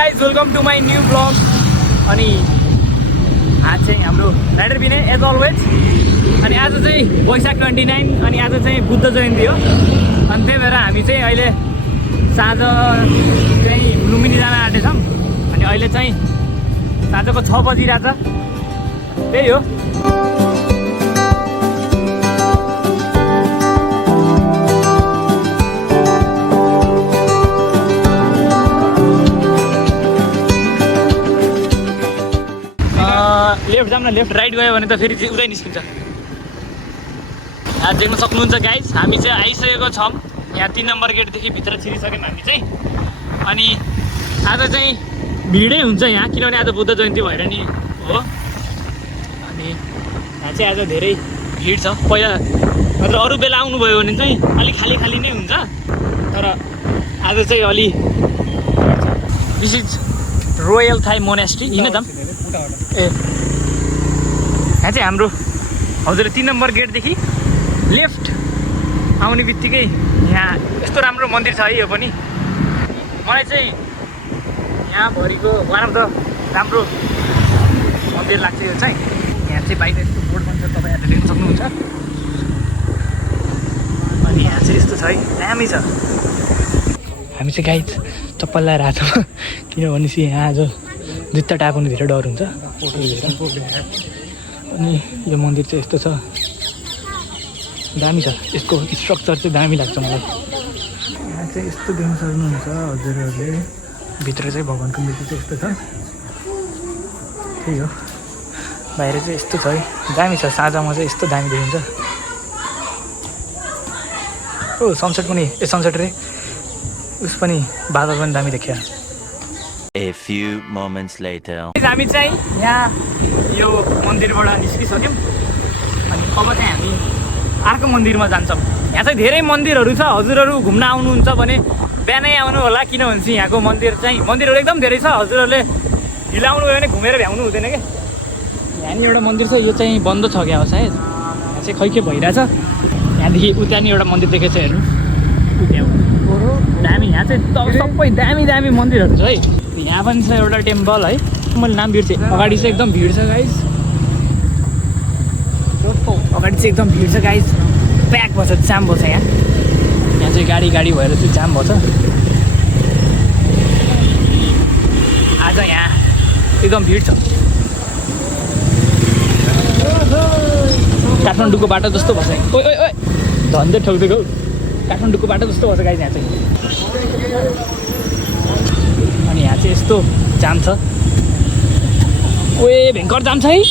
Guys welcome to my new blog. अनि आज चाहिँ हाम्रो राइडर बिने एज अलवेज। अनि आज चाहिँ वैशाख 29 अनि आज चाहिँ बुद्ध जयन्ती हो। अनि त्यही भएर हामी चाहिँ अहिले साँझ चाहिँ लुम्बिनी जान आँटेछौँ। अनि अहिले चाहिँ साँझको 6 बजिरहेछ। त्यही हो। लेफ्ट जाऊँ न, लेफ्ट राइट गयो भने त फेरि उतै निस्किन्छ। यहाँ देख्न सक्नुहुन्छ गाइज, हामी चाहिँ आइसकेको छौँ। यहाँ 3 नम्बर गेटदेखि भित्र छिरिसक्यौँ हामी चाहिँ। अनि आज चाहिँ भिडै हुन्छ यहाँ, किनभने आज बुद्ध जयन्ती भएर नि हो। अनि यहाँ चाहिँ आज धेरै भिड छ। पहिला मतलब अरू बेला आउनुभयो भने चाहिँ अलिक खाली खाली नै हुन्छ, तर आज चाहिँ अलि। This is royal Thai monastery हिँड त। ए यहाँ चाहिँ हाम्रो हजुरले 3 नम्बर गेटदेखि लेफ्ट आउने बित्तिकै यहाँ यस्तो राम्रो मन्दिर छ है। यो पनि मलाई चाहिँ यहाँभरिको वान अफ द राम्रो मन्दिर लाग्छ यो चाहिँ। यहाँ चाहिँ बाहिर यस्तो बोर्ड पनि छ, तपाईँहरूले देख्न सक्नुहुन्छ। अनि यहाँ चाहिँ यस्तो छ है, दामी छ। हामी चाहिँ गाइड चप्पल लगाएर आएको छौँ, किनभनेपछि यहाँ आज जुत्ता टाक्नु धेरै डर हुन्छ। अनि यो मन्दिर चाहिँ यस्तो छ, दामी छ। यसको स्ट्रक्चर चाहिँ दामी लाग्छ मलाई। यहाँ चाहिँ यस्तो देख्न सक्नुहुन्छ हजुरहरूले, भित्र चाहिँ भगवान्को मूर्ति चाहिँ यस्तो छ। त्यही हो, बाहिर चाहिँ यस्तो छ है, दामी छ। साँझमा चाहिँ यस्तो दामी देखिन्छ। ओ सनसेट पनि, सनसेट रे उस पनि बादल पनि दामी देखियो। A few moments later. हामी चाहिँ यहाँ यो मन्दिरबाट निस्किसक्यौँ। अनि अब चाहिँ हामी अर्को मन्दिरमा जान्छौँ। यहाँ चाहिँ धेरै मन्दिरहरू छ। हजुरहरू घुम्न आउनुहुन्छ भने बिहानै आउनु होला, किनभने चाहिँ यहाँको मन्दिरहरू एकदम धेरै छ। हजुरहरूले ढिलो आउनुभयो भने घुमेर भ्याउनु हुँदैन क्या। यहाँ नि एउटा मन्दिर छ, यो चाहिँ बन्द छ क्या हो सायद। यहाँ चाहिँ खै के भइरहेछ। यहाँदेखि उता नि एउटा मन्दिर देखेको छ, हेर्नु दामी। यहाँ चाहिँ सबै दामी दामी मन्दिरहरू छ है। यहाँ पनि छ एउटा टेम्पल है, मैले नाम बिर्सेँ। अगाडि चाहिँ एकदम भिड छ गाइज, अगाडि चाहिँ एकदम भिड छ गाइज, प्याक भएको छ, जाम भएको छ। यहाँ चाहिँ गाडी भएर चाहिँ जाम भएको छ। आज यहाँ एकदम भिड छ। काठमाडौँको बाटो जस्तो भएको छ। ओइ ओइ ओइ झन्डै ठोकिदिएको, काठमाडौँको बाटो जस्तो भएको छ गाइज यहाँ चाहिँ। अनि यहाँ चाहिँ यस्तो जाम छ। ओए भयङ्कर जाम छ है।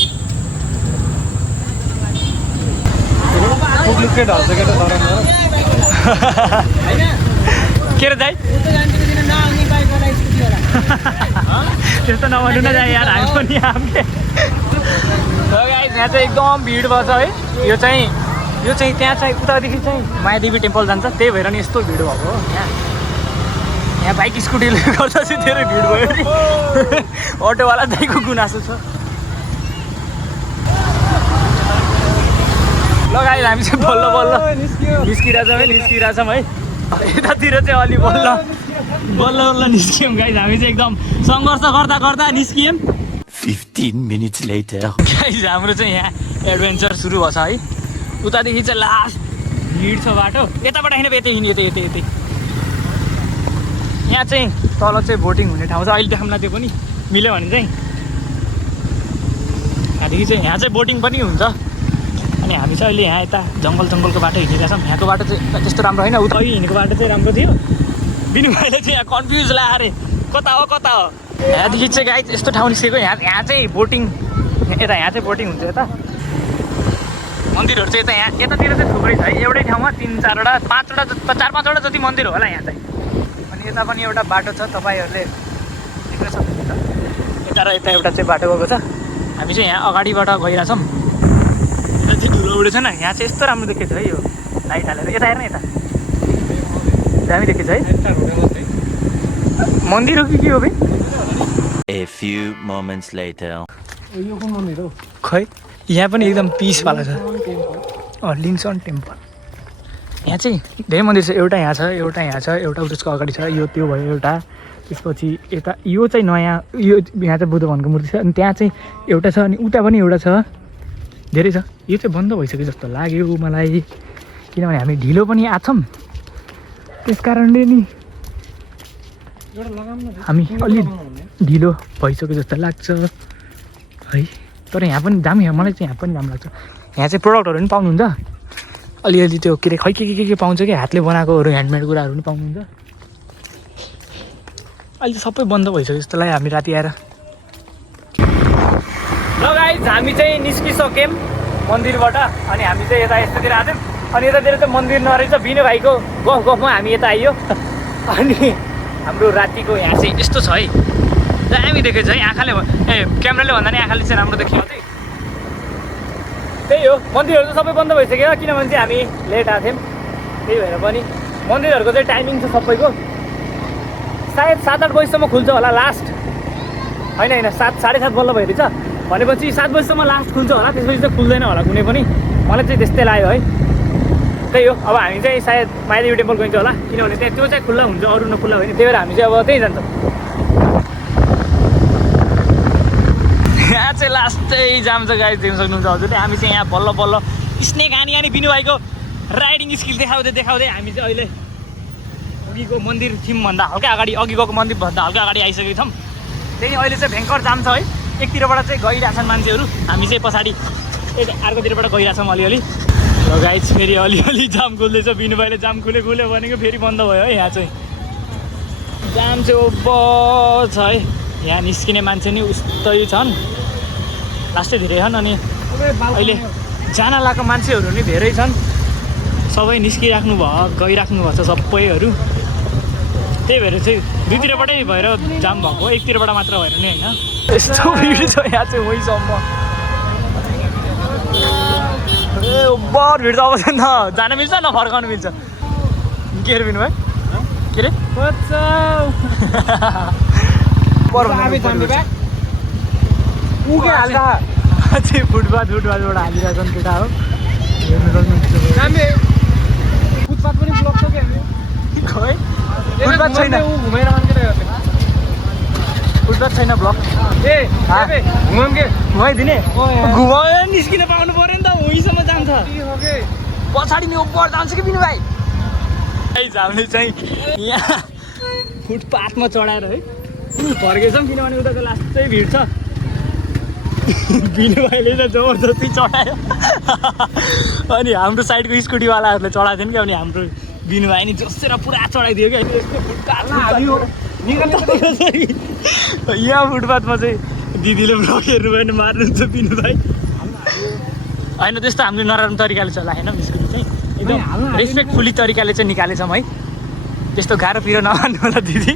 के रे दाइ, त्यस्तो नभन्नु न दाइ यार, हामी पनि यहाँ चाहिँ एकदम भिड भएको छ है। यो चाहिँ त्यहाँ चाहिँ उतादेखि चाहिँ मायादेवी टेम्पल जान्छ, त्यही भएर नि यस्तो भिड भएको हो। यहाँ बाइक स्कुटीले गर्दा चाहिँ धेरै भिड भयो नि। अटोवाला दाइको गुनासो छ। ल गाइस, हामी चाहिँ बल्ल बल्ल निस्किरहेछौँ है। यतातिर चाहिँ अलि बल्ल निस्क्यौँ गाइस। हामी चाहिँ एकदम सङ्घर्ष गर्दा निस्कियौँ। 15 minutes later. गाइस हाम्रो चाहिँ यहाँ एडभेन्चर सुरु भएको छ है। उतादेखि चाहिँ लास्ट भिड छ बाटो। यताबाट हिँडेको यतै। यहाँ चाहिँ तल चाहिँ बोटिङ हुने ठाउँ छ, अहिले देखाउँला त्यो पनि मिल्यो भने चाहिँ। त्यहाँदेखि चाहिँ यहाँ चाहिँ बोटिङ पनि हुन्छ। अनि हामी चाहिँ अहिले यहाँ यता जङ्गलको बाटो हिँडिरहेको छौँ। यहाँको बाटो चाहिँ त्यस्तो राम्रो होइन, उता हिँडेको बाटो चाहिँ राम्रो थियो। बिनु भाइले चाहिँ यहाँ कन्फ्युज लाग्यो अरे, कता हो। यहाँदेखि चाहिँ गाइस यस्तो ठाउँ निस्केको। यहाँ चाहिँ बोटिङ, यहाँ चाहिँ बोटिङ हुन्छ। यता मन्दिरहरू चाहिँ यतातिर चाहिँ थुप्रै छ है। एउटै ठाउँमा 3-4वटा 4-5वटा जति मन्दिर होला यहाँ चाहिँ। यता पनि एउटा बाटो छ, तपाईँहरूले देख्न सक्नुहुन्छ। यता र यता एउटा चाहिँ बाटो गएको छ। हामी चाहिँ यहाँ अगाडिबाट गइरहेछौँ। यता चाहिँ धुलो छैन। यहाँ चाहिँ यस्तो राम्रो देखेको छ है, यो लाइट हालेर। यता हेर्न, यता दामी देखेको छ है। मन्दिर हो कि के हो भाइ? A few moments later. यो कुन मन्दिर हो खै? यहाँ पनि एकदम पिसवाला छ। लिङ्सन टेम्पल। यहाँ चाहिँ धेरै मन्दिर छ। एउटा यहाँ छ, एउटा त्यसको अगाडि छ। यो त्यो भयो एउटा, त्यसपछि यता यो चाहिँ नयाँ यो यहाँ चाहिँ बुद्ध भगवानको मूर्ति छ अनि त्यहाँ चाहिँ एउटा छ अनि उता पनि एउटा छ धेरै छ यो चाहिँ बन्द भइसक्यो जस्तो लाग्यो मलाई किनभने हामी ढिलो पनि आछौँ त्यस कारणले नि हामी अलि ढिलो भइसक्यो जस्तो लाग्छ है तर यहाँ पनि दामी मलाई चाहिँ यहाँ पनि दामी लाग्छ यहाँ चाहिँ प्रडक्टहरू पनि पाउनुहुन्छ अलिअलि त्यो के अरे खै के पाउँछ कि हातले बनाएकोहरू ह्यान्डमेड कुराहरू पनि पाउनुहुन्छ अहिले सबै बन्द भइसक्यो जस्तो लाग्यो हामी राति आएर ल गाइस हामी चाहिँ निस्किसक्यौँ मन्दिरबाट अनि हामी चाहिँ यता यतातिर आएको थियौँ अनि यतातिर चाहिँ मन्दिर नरहेछ बिनु भाइको गफमा हामी यता आइयो अनि हाम्रो रातिको यहाँ चाहिँ यस्तो छ है दामी देखेको छ है आँखाले क्यामेराले भन्दा नि आँखाले चाहिँ राम्रो देखियो त्यही हो मन्दिरहरू चाहिँ सबै बन्द भइसक्यो किनभने चाहिँ हामी लेट आएको थियौँ त्यही भएर पनि मन्दिरहरूको चाहिँ टाइमिङ छ सबैको सायद 7-8 बजीसम्म खुल्छ होला लास्ट होइन 7-7:30 बल्ल भइरहेछ भनेपछि 7 बजीसम्म लास्ट खुल्छ होला त्यसपछि चाहिँ खुल्दैन होला कुनै पनि मलाई चाहिँ त्यस्तै लाग्यो है त्यही हो अब हामी चाहिँ सायद मायादेवी टेम्पल गइन्छ होला किनभने त्यहाँ त्यो चाहिँ खुल्ला हुन्छ अरू नखुल्ला होइन त्यही भएर हामी चाहिँ अब त्यहीँ जान्छौँ यहाँ चाहिँ लास्टै जाम छ गाइस देख्न सक्नुहुन्छ हजुर हामी चाहिँ यहाँ बल्ल बल्ल स्नेक हानी बिनु भाइको राइडिङ स्किल देखाउँदै हामी चाहिँ अहिले अघिको मन्दिर थियौँ हल्का अगाडि अघि गएको मन्दिरभन्दा हल्का अगाडि आइसकेको छौँ त्यही अहिले चाहिँ भयङ्कर जाम छ है एकतिरबाट चाहिँ गइरहेछन् मान्छेहरू हामी चाहिँ पछाडि अर्कोतिरबाट गइरहेछौँ अलिअलि र गाइस फेरि अलिअलि जाम खुल्दैछ बिनु भाइले जाम खुल्यो भनेको फेरि बन्द भयो है यहाँ चाहिँ जाम चाहिँ ओब्बो छ है यहाँ निस्किने मान्छे नि उस्तै छन् लास्टै धेरै छन् अनि अहिले जान लगाएको मान्छेहरू नि धेरै छन् सबै निस्किराख्नु भयो गइराख्नु भएको छ सबैहरू त्यही भएर चाहिँ दुईतिरबाटै भएर जाम भएको एकतिरबाट मात्र भएर नि होइन यस्तो भिड छ यहाँ चाहिँ वहीँसम्म ए बर भिड त अब छैन जान मिल्छ न फर्काउनु मिल्छ के अरे बिनु भाइ के अरे फुटपाथबाट हालिरहेछन् केटा हो हेर्नु सक्नुहुन्छ फुटपाथ पनि ब्लक छ कि खै फुटपाथ छैन फुटपाथ छैन ब्लक घुमाइदिने घुमाएर निस्किन पाउनु पऱ्यो नि त उहीँसम्म जान्छ पछाडि नि ओपर जान्छ कि बिनु भाइ हामीले चाहिँ यहाँ फुटपाथमा चढाएर है फर्केछौँ किनभने उताको लास्टै भिड छ बिनु भाइले त जबरजस्ती चढायो अनि हाम्रो साइडको स्कुटीवालाहरूले चढाएको थियो नि कि अनि हाम्रो बिनु भाइ नि जोसेर पुरा चढाइदियो क्या यहाँ फुटपाथमा चाहिँ दिदीले ब्लग हेर्नु भएन मार्नुहुन्छ बिनु भाइ होइन त्यस्तो हामीले नराम्रो तरिकाले चलाएन स्कुटी चाहिँ एकदम रेस्पेक्टफुली तरिकाले चाहिँ निकालेछौँ है त्यस्तो गाह्रो पिरो नमान्नु होला दिदी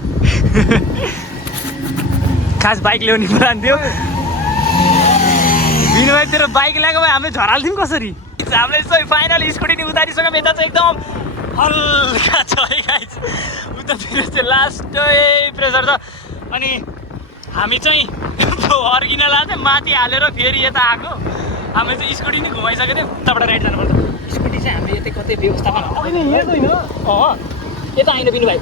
खास बाइक ल्याउने पुरान्थ्यो बिनु भाइ तेरो बाइक ल्याएको भए हामीले झराल्थ्यौँ कसरी हामीले चाहिँ फाइनल स्कुटी नि उतारिसक्यौँ यता चाहिँ एकदम हल्का छ है गाइस उतातिर चाहिँ लास्टै प्रेसर छ अनि हामी चाहिँ फर्किन लाग्थ्यौँ माथि हालेर फेरि यता आएको हामीले चाहिँ स्कुटी नि घुमाइसकेको थियौँ उताबाट राइड जानुपर्छ स्कुटी चाहिँ हामीले यतै कतै व्यवस्थापन यता आइन बिनु भाइ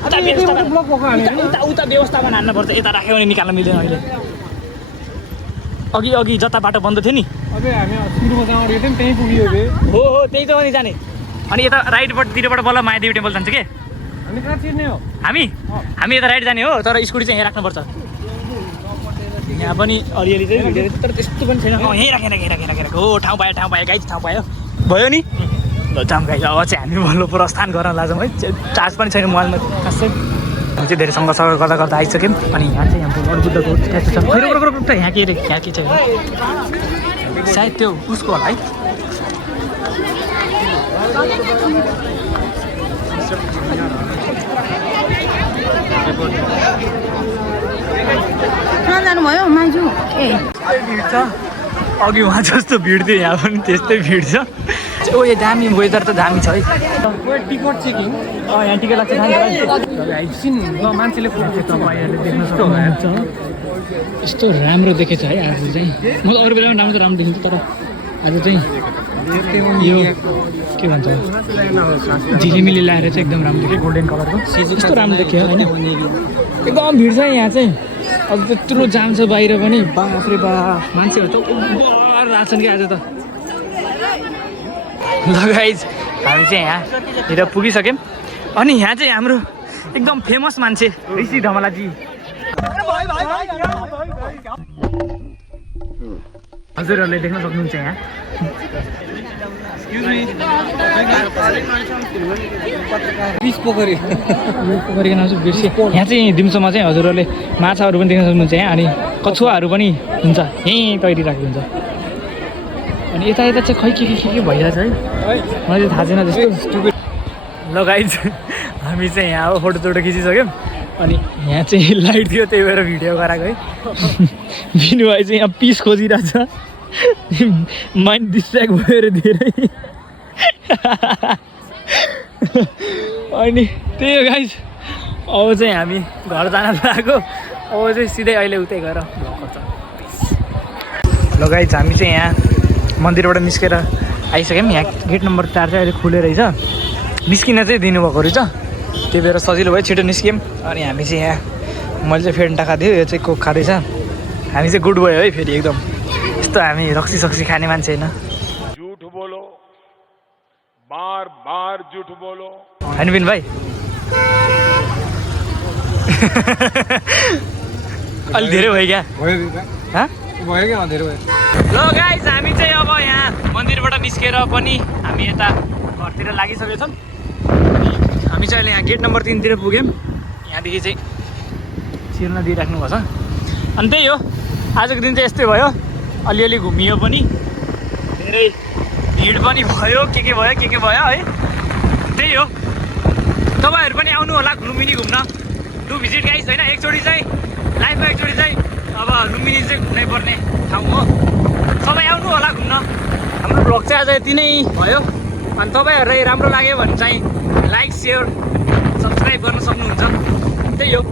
उता व्यवस्थापन हान्नुपर्छ यता राख्यो भने निकाल्न मिल्दैन अहिले अघि जता बाटो बन्द थियो नि हो त्यही त पनि जाने अनि यता राइटतिरबाट बल्ल मायादेवी टेम्पल जान्छ के हामी यता राइट जाने हो तर स्कुटी चाहिँ यहाँ राख्नुपर्छ यहाँ पनि अलिअलि चाहिँ भिडियो तर त्यस्तो पनि छैन यहीँ राखेर हो ठाउँ पायो गाइज ठाउँ पायो भयो नि ल जाम गाइज अब चाहिँ हामी बल्ल प्रस्थान गर्न लाग्छौँ है चार्ज पनि छैन मोबाइलमा खासै हामी चाहिँ धेरै सङ्घर्ष गर्दा आइसक्यौँ अनि यहाँ चाहिँ हाम्रो बुद्धको स्ट्याचु छ यहाँ के अरे यहाँ के छ सायद त्यो उसको होला है कहाँ जानुभयो मान्छे भिड छ अघि उहाँ जस्तो भिड थियो यहाँ पनि त्यस्तै भिड छ ओ यो दामी वेदर त दामी छ है टिकट चेकिङ यहाँ टिकट लाग्छ मान्छेले तपाईँहरूले देख्न सक्नुहुन्छ यस्तो राम्रो देखेछ है आज चाहिँ म त अरू बेला पनि राम्रो देखिन्छ तर आज चाहिँ यो के भन्छ झिलिमिली लाएर चाहिँ एकदम राम्रो देखियो गोल्डन कलरको कस्तो राम्रो देखियो होइन एकदम भिड छ यहाँ चाहिँ अब त्यत्रो जाम छ बाहिर पनि बाफ्रे बाफ मान्छेहरू त उब्बर राख्छन् कि आज त ल गाइज हामी चाहिँ यहाँनिर पुगिसक्यौँ अनि यहाँ चाहिँ हाम्रो एकदम फेमस मान्छे ऋषि धमलाजी हजुरहरूले देख्न सक्नुहुन्छ यहाँ पिस पोखरी पोखरीको नाम चाहिँ बिर्सेँ यहाँ चाहिँ दिउँसोमा चाहिँ हजुरहरूले माछाहरू पनि देख्न सक्नुहुन्छ यहाँ अनि कछुवाहरू पनि हुन्छ यहीँ तैरी राखेको हुन्छ अनि यता यता चाहिँ खै के भइरहेछ है मलाई चाहिँ थाहा छैन त्यस्तो ल गाइज हामी चाहिँ यहाँ अब फोटो खिचिसक्यौँ अनि यहाँ चाहिँ लाइट थियो त्यही भएर भिडियो गराएको है बिनु भाइ चाहिँ यहाँ पिस खोजिरहेछ माइन्ड डिस्ट्र्याक्ट भएर धेरै अनि त्यही हो गाइज अब चाहिँ हामी घर जान लागेको अब चाहिँ सिधै अहिले उतै गएर भ्लग गर्छ ल गाइज हामी चाहिँ यहाँ मन्दिरबाट निस्केर आइसक्यौँ यहाँ गेट नम्बर 4 चाहिँ अहिले खुलेर रहेछ निस्किन चाहिँ दिनुभएको रहेछ त्यही भएर सजिलो भयो छिटो निस्क्यौँ अनि हामी चाहिँ यहाँ मैले चाहिँ फेन्टा खाँदियो यो चाहिँ कोक खाँदैछ हामी चाहिँ गुड भयो है फेरि एकदम यस्तो हामी रक्सी सक्सी खाने मान्छे होइन झूठ बोलो बार बार झूठ बोलो होइन बिन भाइ अलि धेरै भयो क्या भयो क्या धेरै भयो ल गाइज हामी चाहिँ अब यहाँ मन्दिरबाट निस्केर पनि हामी यता घरतिर लागिसकेको छौँ हामी चाहिँ अहिले यहाँ गेट नम्बर 3 तिर पुग्यौँ यहाँदेखि चाहिँ छिर्न दिइराख्नुपर्छ अनि त्यही हो आजको दिन चाहिँ यस्तै भयो अलिअलि घुमियो पनि धेरै भिड पनि भयो के भयो है त्यही हो तपाईँहरू पनि आउनु होला लुम्बिनी घुम्न टु भिजिट गाइज होइन एकचोटि चाहिँ लाइफमा एकचोटि चाहिँ अब लुम्बिनी चाहिँ घुम्नै पर्ने ठाउँ हो सबै आउनु होला घुम्न हाम्रो भ्लग चाहिँ आज यति नै भयो अनि तपाईँहरूलाई राम्रो लाग्यो भने चाहिँ लाइक सेयर सब्सक्राइब गर्न सक्नुहुन्छ त्यही हो